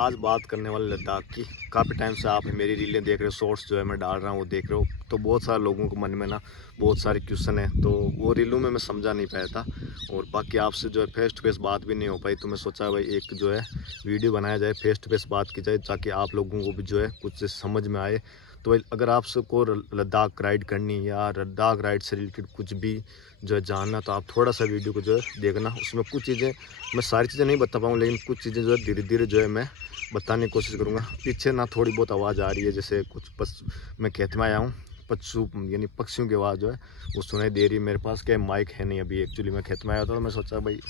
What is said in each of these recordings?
आज बात करने वाले लद्दाख की। काफ़ी टाइम से आप मेरी रीलें देख रहे हो, शॉर्ट्स जो है मैं डाल रहा हूँ वो देख रहे हो, तो बहुत सारे लोगों के मन में ना बहुत सारे क्वेश्चन है, तो वो रीलों में मैं समझा नहीं पाया था। और बाकी आपसे जो है फेस टू फेस बात भी नहीं हो पाई, तो मैं सोचा भाई एक जो है वीडियो बनाया जाए, फेस टू फेस बात की जाए, ताकि आप लोगों को भी जो है कुछ समझ में आए। तो भाई अगर आपको लद्दाख राइड करनी या लद्दाख राइड से रिलेटेड कुछ भी जो है जानना, तो आप थोड़ा सा वीडियो को जो है देखना। उसमें कुछ चीज़ें मैं सारी चीज़ें नहीं बता पाऊँ, लेकिन कुछ चीज़ें जो है धीरे धीरे जो है मैं बताने की कोशिश करूँगा। पीछे ना थोड़ी बहुत आवाज़ आ रही है, जैसे कुछ मैं खेत में आया हूँ, पशु यानी पक्षियों की आवाज़ जो है वो सुनाई दे रही है। मेरे पास क्या माइक है नहीं अभी, एक्चुअली मैं खेत में आया था, तो मैं सोचा भाई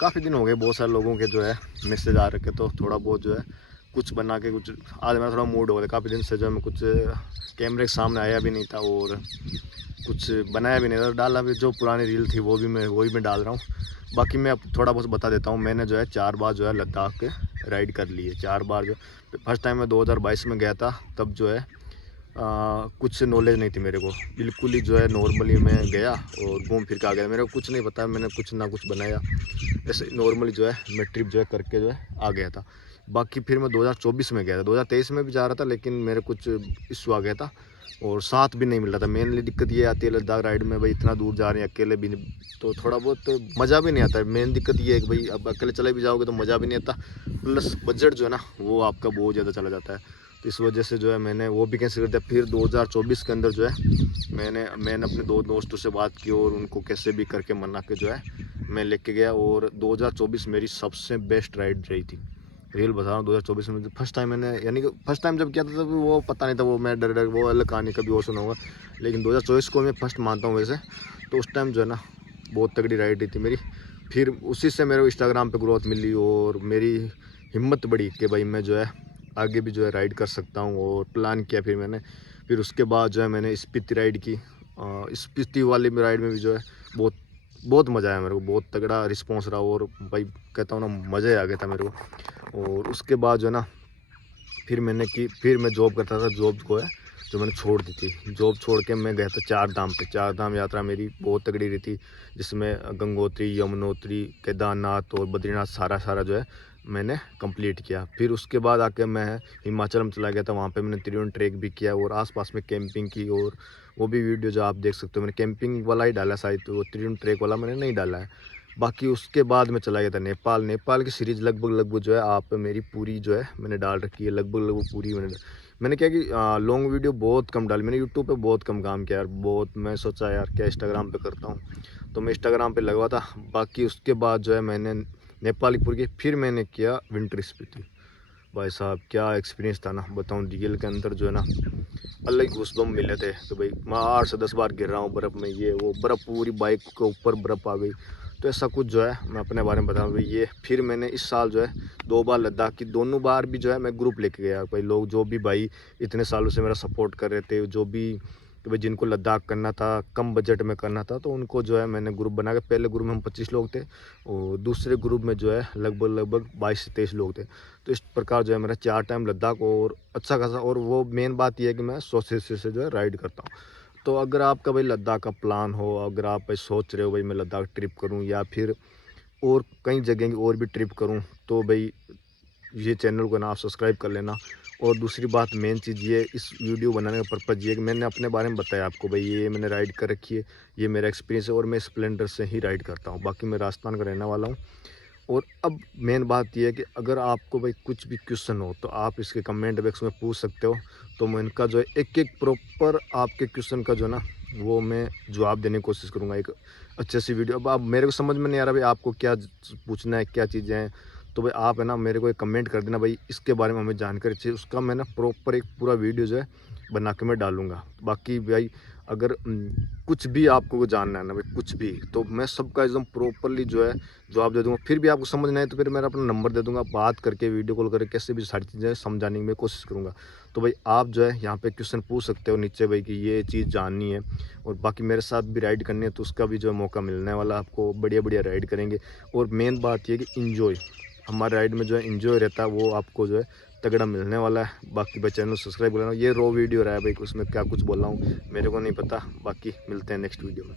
काफ़ी दिन हो गए, बहुत सारे लोगों के जो है मैसेज आ रखे, तो थोड़ा बहुत जो है कुछ बना के कुछ आज मेरा थोड़ा मूड हो गया। काफ़ी दिन से जो है मैं कुछ कैमरे के सामने आया भी नहीं था और कुछ बनाया भी नहीं था, डाला भी जो पुरानी रील थी वो भी मैं डाल रहा हूँ। बाकी मैं अब थोड़ा बहुत बता देता हूँ। मैंने जो है 4 बार जो है लद्दाख के राइड कर ली है, 4 बार। जो फर्स्ट टाइम मैं 2022 में गया था, तब जो है कुछ नॉलेज नहीं थी मेरे को, बिल्कुल ही जो है नॉर्मली मैं गया और घूम फिर के आ गया। मेरे को कुछ नहीं पता, मैंने कुछ ना कुछ बनाया, ऐसे नॉर्मली जो है मैं ट्रिप जो है करके जो है आ गया था। बाकी फिर मैं 2024 में गया था, 2023 में भी जा रहा था, लेकिन मेरे कुछ इशू आ गया था और साथ भी नहीं मिल रहा था। मेनली दिक्कत ये आती है लद्दाख राइड में, भाई इतना दूर जा रहे हैं अकेले भी नहीं, तो थोड़ा बहुत तो मज़ा भी नहीं आता है। मेन दिक्कत ये है कि भाई अब अकेले चले भी जाओगे तो मज़ा भी नहीं आता, प्लस बजट जो है ना वो आपका बहुत ज़्यादा चला जाता है। तो इस वजह से जो है मैंने वो भी कैंसिल कर दिया। फिर 2024 के अंदर जो है मैंने अपने 2 दोस्तों से बात की और उनको कैसे भी करके मना के जो है मैं लेके गया, और 2024 मेरी सबसे बेस्ट राइड रही थी। रियल बता रहा हूँ, 2024 में फर्स्ट टाइम मैंने, यानी कि फर्स्ट टाइम जब किया था तब वो पता नहीं था, वो मैं डर वो अलग कहानी कभी और सुना होगा, लेकिन 2024 को मैं फर्स्ट मानता हूँ वैसे। तो उस टाइम जो है ना बहुत तगड़ी राइड रही थी मेरी। फिर उसी से मेरे को इंस्टाग्राम पे ग्रोथ मिली और मेरी हिम्मत बढ़ी कि भाई मैं जो है आगे भी जो है राइड कर सकता हूँ, और प्लान किया फिर मैंने। फिर उसके बाद जो है मैंने स्पीति राइड की। स्पीति वाली राइड में भी जो है बहुत बहुत मज़ा आया मेरे को, बहुत तगड़ा रिस्पॉन्स रहा, और भाई कहता हूँ ना मज़ा ही आ गया था मेरे को। और उसके बाद जो है ना फिर मैं जॉब करता था, जॉब को है जो मैंने छोड़ दी थी। जॉब छोड़ के मैं गया था 4 धाम पे। 4 धाम यात्रा मेरी बहुत तगड़ी रही थी, जिसमें गंगोत्री, यमुनोत्री, केदारनाथ और बद्रीनाथ सारा जो है मैंने कंप्लीट किया। फिर उसके बाद आके मैं हिमाचल में चला गया था, वहाँ पे मैंने त्रिवेणी ट्रेक भी किया और आसपास में कैंपिंग की, और वो भी वीडियो जो आप देख सकते हो मैंने कैंपिंग वाला ही डाला शायद, तो वो त्रिवेणी ट्रेक वाला मैंने नहीं डाला है। बाकी उसके बाद मैं चला गया था नेपाल की सीरीज़ लगभग जो है आप मेरी पूरी जो है मैंने डाल रखी है, लगभग पूरी मैंने क्या कि लॉन्ग वीडियो बहुत कम डाली। मैंने यूट्यूब पे बहुत कम काम किया यार, बहुत। मैं सोचा यार क्या इंस्टाग्राम पे करता हूँ, तो मैं इंस्टाग्राम पे लगवा था। बाकी उसके बाद जो है मैंने नेपाल की पूरी की, फिर मैंने किया विंटर स्पीति। भाई साहब क्या एक्सपीरियंस था ना, बताऊँ। रियल के अंदर जो है ना अलग ही गूज़बम्प मिले थे। तो भाई मैं 8 से 10 बार गिर रहा हूँ बर्फ़ में, ये वो बर्फ़ पूरी बाइक के ऊपर बर्फ़ आ गई। तो ऐसा कुछ जो है मैं अपने बारे में बताऊँ भाई ये। फिर मैंने इस साल जो है 2 बार लद्दाख की, दोनों बार भी जो है मैं ग्रुप लेके गया। भाई लोग जो भी भाई इतने सालों से मेरा सपोर्ट कर रहे थे, जो भी कि भाई जिनको लद्दाख करना था, कम बजट में करना था, तो उनको जो है मैंने ग्रुप बना के, पहले ग्रुप में हम 25 लोग थे और दूसरे ग्रुप में जो है लगभग 22 से 23 लोग थे। तो इस प्रकार जो है मेरा 4 टाइम लद्दाख और अच्छा खासा। और वो मेन बात यह है कि मैं 100 सीसी से जो है राइड करता हूँ। तो अगर आपका भाई लद्दाख का प्लान हो, अगर आप भाई सोच रहे हो भाई मैं लद्दाख ट्रिप करूँ या फिर और कई जगह की और भी ट्रिप करूँ, तो भाई ये चैनल को ना आप सब्सक्राइब कर लेना। और दूसरी बात, मेन चीज़ ये, इस वीडियो बनाने का पर्पज़ ये है कि मैंने अपने बारे में बताया आपको भाई ये मैंने राइड कर रखी है, ये मेरा एक्सपीरियंस है, और मैं स्प्लेंडर से ही राइड करता हूँ। बाकी मैं राजस्थान का रहने वाला हूँ। और अब मेन बात यह है कि अगर आपको भाई कुछ भी क्वेश्चन हो तो आप इसके कमेंट बॉक्स में पूछ सकते हो, तो मैं इनका जो है एक एक प्रॉपर आपके क्वेश्चन का जो है ना वो मैं जवाब देने की कोशिश करूँगा एक अच्छे सी वीडियो। अब आप मेरे को समझ में नहीं आ रहा भाई आपको क्या पूछना है, क्या चीज़ें हैं, तो भाई आप है ना मेरे को एक कमेंट कर देना भाई इसके बारे में हमें जानकारी चाहिए, उसका मैं ना प्रॉपर एक पूरा वीडियो जो है बना के मैं डालूँगा। बाकी भाई अगर कुछ भी आपको जानना है ना भाई, कुछ भी, तो मैं सबका एकदम प्रॉपरली जो है जवाब दे दूँगा। फिर भी आपको समझ नहीं आए तो फिर मेरा अपना नंबर दे दूँगा, बात करके वीडियो कॉल करके कैसे भी सारी चीज़ें समझाने की मैं कोशिश करूँगा। तो भाई आप जो है यहाँ पे क्वेश्चन पूछ सकते हो नीचे भाई कि ये चीज़ जाननी है, और बाकी मेरे साथ भी राइड करनी है तो उसका भी जो है मौका मिलने वाला, आपको बढ़िया राइड करेंगे। और मेन बात ये कि इन्जॉय, हमारे राइड में जो है इन्जॉय रहता है, वो आपको जो है तगड़ा मिलने वाला है। बाकी भाई चैनल सब्सक्राइब कर लेना। ये रो वीडियो रहा है भाई, उसमें क्या कुछ बोल रहा हूँ मेरे को नहीं पता। बाकी मिलते हैं नेक्स्ट वीडियो में।